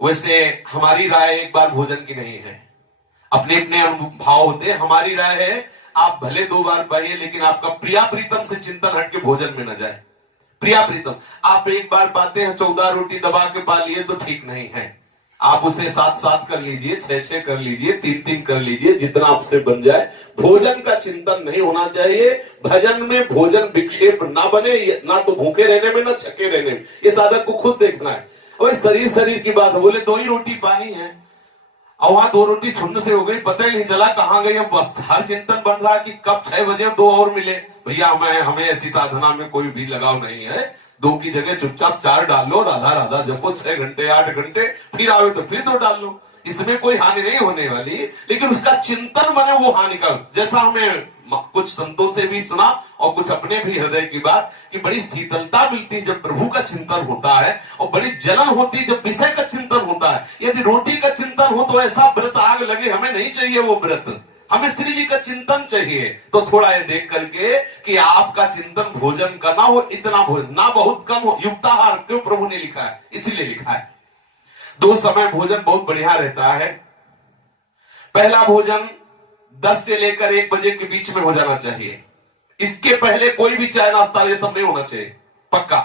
वैसे हमारी राय एक बार भोजन की नहीं है, अपने अपने भाव होते हैं। हमारी राय है आप भले 2 बार पाइए, लेकिन आपका प्रिया प्रीतम से चिंतन हट के भोजन में न जाए। प्रिया प्रीतम आप एक बार पाते हैं, 14 रोटी दबा के पा लिए तो ठीक नहीं है। आप उसे 7-7 कर लीजिए, 6-6 कर लीजिए, 3-3 कर लीजिए, जितना आपसे बन जाए। भोजन का चिंतन नहीं होना चाहिए। भजन में भोजन विक्षेप ना बने, ना तो भूखे रहने में ना छके रहने में। ये साधक को खुद देखना है। और शरीर की बात है, बोले 2 ही रोटी पानी है और वहां 2 रोटी छुन्न से हो गई, पता ही नहीं चला कहां गई। अब हर चिंतन बन रहा कि कब 6 बजे 2 और मिले। भैया हमें ऐसी साधना में कोई भी लगाव नहीं है। 2 की जगह चुपचाप 4 डाल लो, राधा राधा जपो 6 घंटे 8 घंटे, फिर आवे तो फिर 2 डाल लो। इसमें कोई हानि नहीं होने वाली, लेकिन उसका चिंतन बने वो हानिकारक। जैसा हमें कुछ संतों से भी सुना और कुछ अपने भी हृदय की बात कि बड़ी शीतलता मिलती है जब प्रभु का चिंतन होता है, और बड़ी जलन होती है जब विषय का चिंतन होता है। यदि रोटी का चिंतन हो तो ऐसा व्रत आग लगे, हमें नहीं चाहिए वो व्रत। हमें श्री जी का चिंतन चाहिए। तो थोड़ा ये देख करके कि आपका चिंतन भोजन का ना हो, इतना भोजन ना बहुत कम हो। युक्ताहार क्यों प्रभु ने लिखा है? इसीलिए लिखा है 2 समय भोजन बहुत बढ़िया रहता है। पहला भोजन 10 से लेकर 1 बजे के बीच में हो जाना चाहिए। इसके पहले कोई भी चाय नाश्ता ये सब नहीं होना चाहिए, पक्का।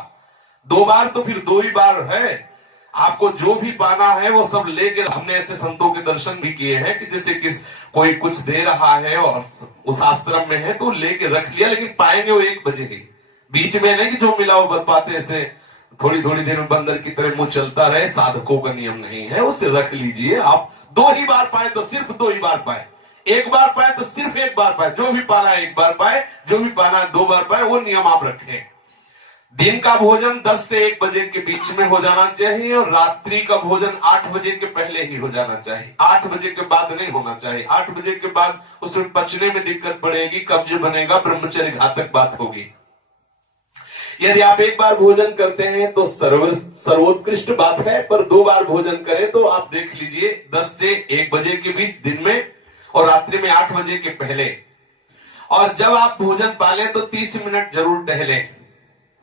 2 बार तो फिर 2 ही बार है। आपको जो भी पाना है वो सब लेके, हमने ऐसे संतों के दर्शन भी किए हैं कि जैसे कोई कुछ दे रहा है और उस आश्रम में है तो लेके रख लिया, लेकिन पाएंगे वो 1 बजे ही। बीच में नहीं कि जो मिला वो बर्बाद ऐसे थोड़ी थोड़ी देर में बंदर की तरह मुंह चलता रहे। साधकों का नियम नहीं है, उसे रख लीजिए। आप 2 ही बार पाए तो सिर्फ 2 ही बार पाए, 1 बार पाए तो सिर्फ 1 बार पाए। जो भी पाना है 1 बार पाए, जो भी पाना है 2 बार पाए, वो नियम आप रखें। दिन का भोजन 10 से 1 बजे के बीच में हो जाना चाहिए, और रात्रि का भोजन 8 बजे के पहले ही हो जाना चाहिए। 8 बजे के बाद नहीं होना चाहिए। 8 बजे के बाद उसमें पचने में दिक्कत पड़ेगी, कब्ज बनेगा, ब्रह्मचर्य घातक बात होगी। यदि आप 1 बार भोजन करते हैं तो सर्वोत्कृष्ट बात है, पर 2 बार भोजन करें तो आप देख लीजिए 10 से 1 बजे के बीच दिन में, और रात्रि में 8 बजे के पहले। और जब आप भोजन पालें तो 30 मिनट जरूर टहलें।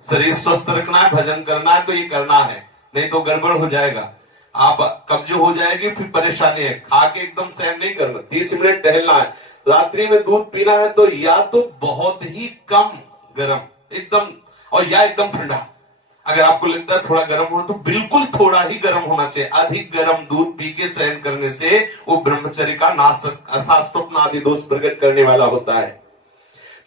शरीर स्वस्थ रखना है, भजन करना है तो ये करना है, नहीं तो गड़बड़ हो जाएगा, आप कब्ज हो जाएगी, फिर परेशानी है। खा के एकदम सहन नहीं करना, 30 मिनट टहलना है। रात्रि में दूध पीना है तो या तो बहुत ही कम गर्म एकदम, और या एकदम ठंडा। अगर आपको लगता है थोड़ा गर्म हो तो बिल्कुल थोड़ा ही गर्म होना चाहिए। अधिक गर्म दूध पी के सहन करने से वो ब्रह्मचर्य का नाश अर्थात स्वप्न आदि दोष प्रकट करने वाला होता है।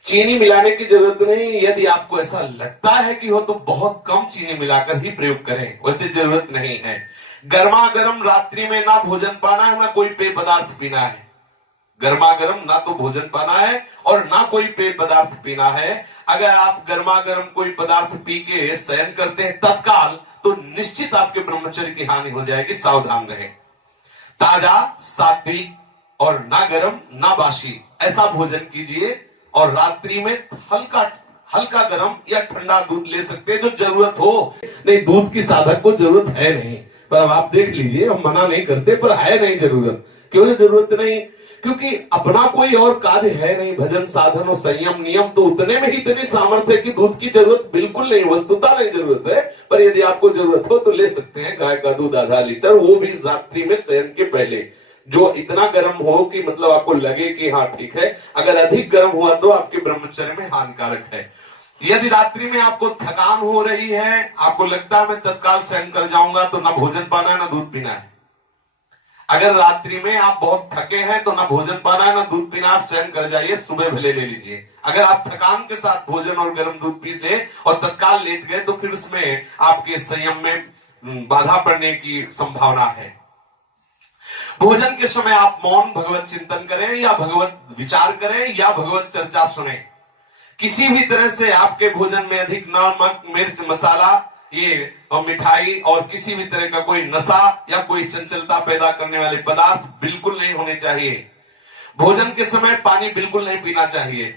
चीनी मिलाने की जरूरत नहीं। यदि आपको ऐसा लगता है कि हो तो बहुत कम चीनी मिलाकर ही प्रयोग करें, वैसे जरूरत नहीं है। गर्मा गर्म रात्रि में ना भोजन पाना है, ना कोई पेय पदार्थ पीना है। गर्मा गर्म ना तो भोजन पाना है और ना कोई पेय पदार्थ पीना है। अगर आप गर्मा गर्म कोई पदार्थ पी के शयन करते हैं तत्काल, तो निश्चित आपके ब्रह्मचर्य की हानि हो जाएगी, सावधान रहें। ताजा, सात्विक और ना गर्म ना बासी ऐसा भोजन कीजिए। और रात्रि में हल्का गर्म या ठंडा दूध ले सकते हैं जो जरूरत हो। नहीं, दूध की साधक को जरूरत है नहीं, पर अब आप देख लीजिए, हम मना नहीं करते, पर है नहीं जरूरत। क्यों जरूरत नहीं? क्योंकि अपना कोई और कार्य है नहीं। भजन साधन और संयम नियम तो उतने में ही इतनी सामर्थ्य है कि दूध की जरूरत बिल्कुल नहीं, वस्तुता नहीं जरूरत है। पर यदि आपको जरूरत हो तो ले सकते हैं गाय का दूध आधा लीटर, वो भी रात्रि में शयन के पहले, जो इतना गर्म हो कि मतलब आपको लगे कि हाँ ठीक है। अगर अधिक गर्म हुआ तो आपके ब्रह्मचर्य में हानिकारक है। यदि रात्रि में आपको थकान हो रही है, आपको लगता है मैं तत्काल शयन कर जाऊंगा, तो ना भोजन पाना है ना दूध पीना है। अगर रात्रि में आप बहुत थके हैं तो ना भोजन पाना है ना दूध पीना, आप शयन कर जाइए, सुबह भले ले लीजिए। अगर आप थकान के साथ भोजन और गर्म दूध पी ले और तत्काल लेट गए तो फिर उसमें आपके संयम में बाधा पड़ने की संभावना है। भोजन के समय आप मौन भगवत चिंतन करें या भगवत विचार करें या भगवत चर्चा सुने। किसी भी तरह से आपके भोजन में अधिक नमक, मिर्च, मसाला, ये और मिठाई और किसी भी तरह का कोई नशा या कोई चंचलता पैदा करने वाले पदार्थ बिल्कुल नहीं होने चाहिए। भोजन के समय पानी बिल्कुल नहीं पीना चाहिए,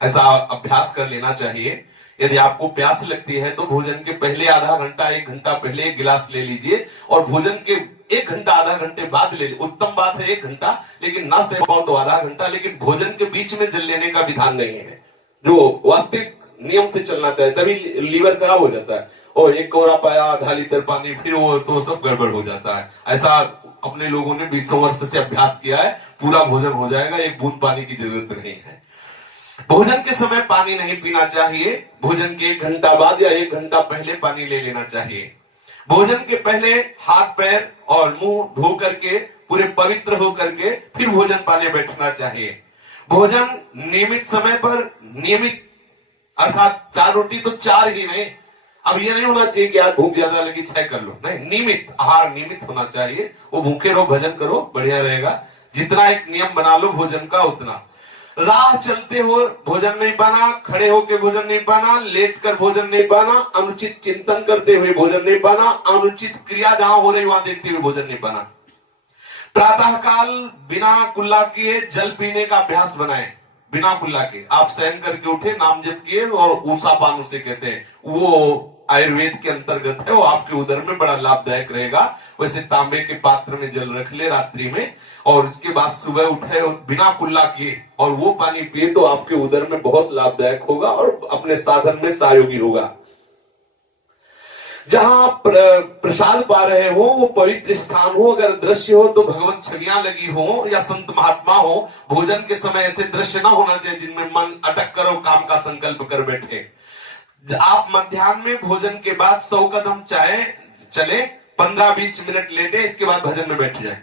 ऐसा अभ्यास कर लेना चाहिए। यदि आपको प्यास लगती है तो भोजन के पहले आधा घंटा 1 घंटा पहले 1 गिलास ले लीजिए, और भोजन के 1 घंटा आधा घंटे बाद ले लीजिए। उत्तम बात है 1 घंटा, लेकिन ना से पाओ तो आधा घंटा, लेकिन भोजन के बीच में जल लेने का विधान नहीं है, जो वास्तविक नियम से चलना चाहिए, तभी लीवर खराब हो जाता है। और एक कोरा पाया आधा लीटर पानी, फिर वो तो सब गड़बड़ हो जाता है। ऐसा अपने लोगों ने 20 वर्ष से अभ्यास किया है, पूरा भोजन हो जाएगा, एक बूंद पानी की जरूरत नहीं है। भोजन के समय पानी नहीं पीना चाहिए। भोजन के 1 घंटा बाद या 1 घंटा पहले पानी ले लेना चाहिए। भोजन के पहले हाथ पैर और मुंह धो करके पूरे पवित्र हो करके फिर भोजन पाने बैठना चाहिए। भोजन नियमित समय पर, नियमित अर्थात 4 रोटी तो 4 ही नहीं। अब ये नहीं होना चाहिए कि आज भूख ज्यादा लगी 6 कर लो, नहीं, नियमित आहार नियमित होना चाहिए। वो भूखे रहो, भजन करो, बढ़िया रहेगा। जितना एक नियम बना लो भोजन का उतना। राह चलते हो भोजन नहीं पाना, खड़े होकर भोजन नहीं पाना, लेट कर भोजन नहीं पाना, अनुचित चिंतन करते हुए भोजन नहीं पाना, अनुचित क्रिया जहां हो रही वहां देखते हुए भोजन नहीं पाना। प्रातःकाल बिना कुल्ला किए जल पीने का अभ्यास बनाएं। बिना कुल्ला के आप शयन करके उठे, नाम जप किए और ऊषा पान उसे कहते हैं, वो आयुर्वेद के अंतर्गत है, वो आपके उदर में बड़ा लाभदायक रहेगा। वैसे तांबे के पात्र में जल रख ले रात्रि में, और इसके बाद सुबह उठे और बिना कुल्ला किए और वो पानी पिए तो आपके उदर में बहुत लाभदायक होगा और अपने साधन में सहयोगी होगा। जहां प्रसाद पा रहे हो वो पवित्र स्थान हो, अगर दृश्य हो तो भगवत छवियां लगी हो या संत महात्मा हो। भोजन के समय ऐसे दृश्य ना होना चाहिए जिनमें मन अटक कर और काम का संकल्प कर बैठे। आप मध्याह्न में भोजन के बाद 100 कदम चले, 15-20 मिनट लेटे, इसके बाद भजन में बैठ जाए।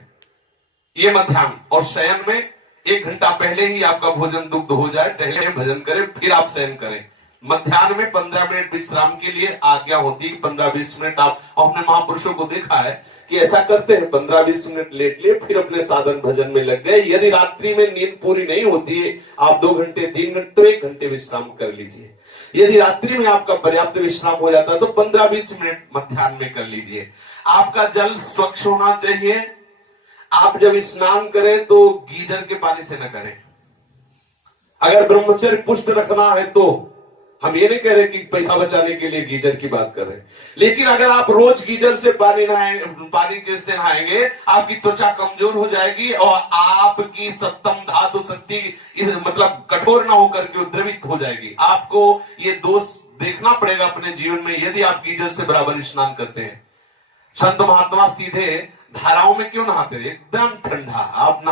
ये मध्याह्न। और शयन में 1 घंटा पहले ही आपका भोजन दुग्ध हो जाए, टहले भजन करें, फिर आप शयन करें। मध्याह्न में 15 मिनट विश्राम के लिए आज्ञा होती है। 15-20 मिनट आप अपने महापुरुषों को देखा है कि ऐसा करते हैं, 15-20 मिनट लेट लिए, फिर अपने साधन भजन में लग गए। यदि रात्रि में नींद पूरी नहीं होती है, आप 2 घंटे 3 घंटे तो 1 घंटे विश्राम कर लीजिए। यदि रात्रि में आपका पर्याप्त विश्राम हो जाता है तो 15-20 मिनट मध्याह्न में कर लीजिए। आपका जल स्वच्छ होना चाहिए। आप जब स्नान करें तो गीजर के पानी से न करें। अगर ब्रह्मचर्य पुष्ट रखना है तो, हम ये नहीं कह रहे कि पैसा बचाने के लिए गीजर की बात कर रहे हैं, लेकिन अगर आप रोज गीजर से पानी से नहाएंगे, आपकी त्वचा कमजोर हो जाएगी और आपकी सप्तम धातु शक्ति मतलब कठोर ना होकर के द्रवित हो जाएगी। आपको ये दोष देखना पड़ेगा अपने जीवन में यदि आप गीजर से बराबर स्नान करते हैं। संत महात्मा सीधे धाराओं में क्यों नहाते? एकदम ठंडा। आप नहा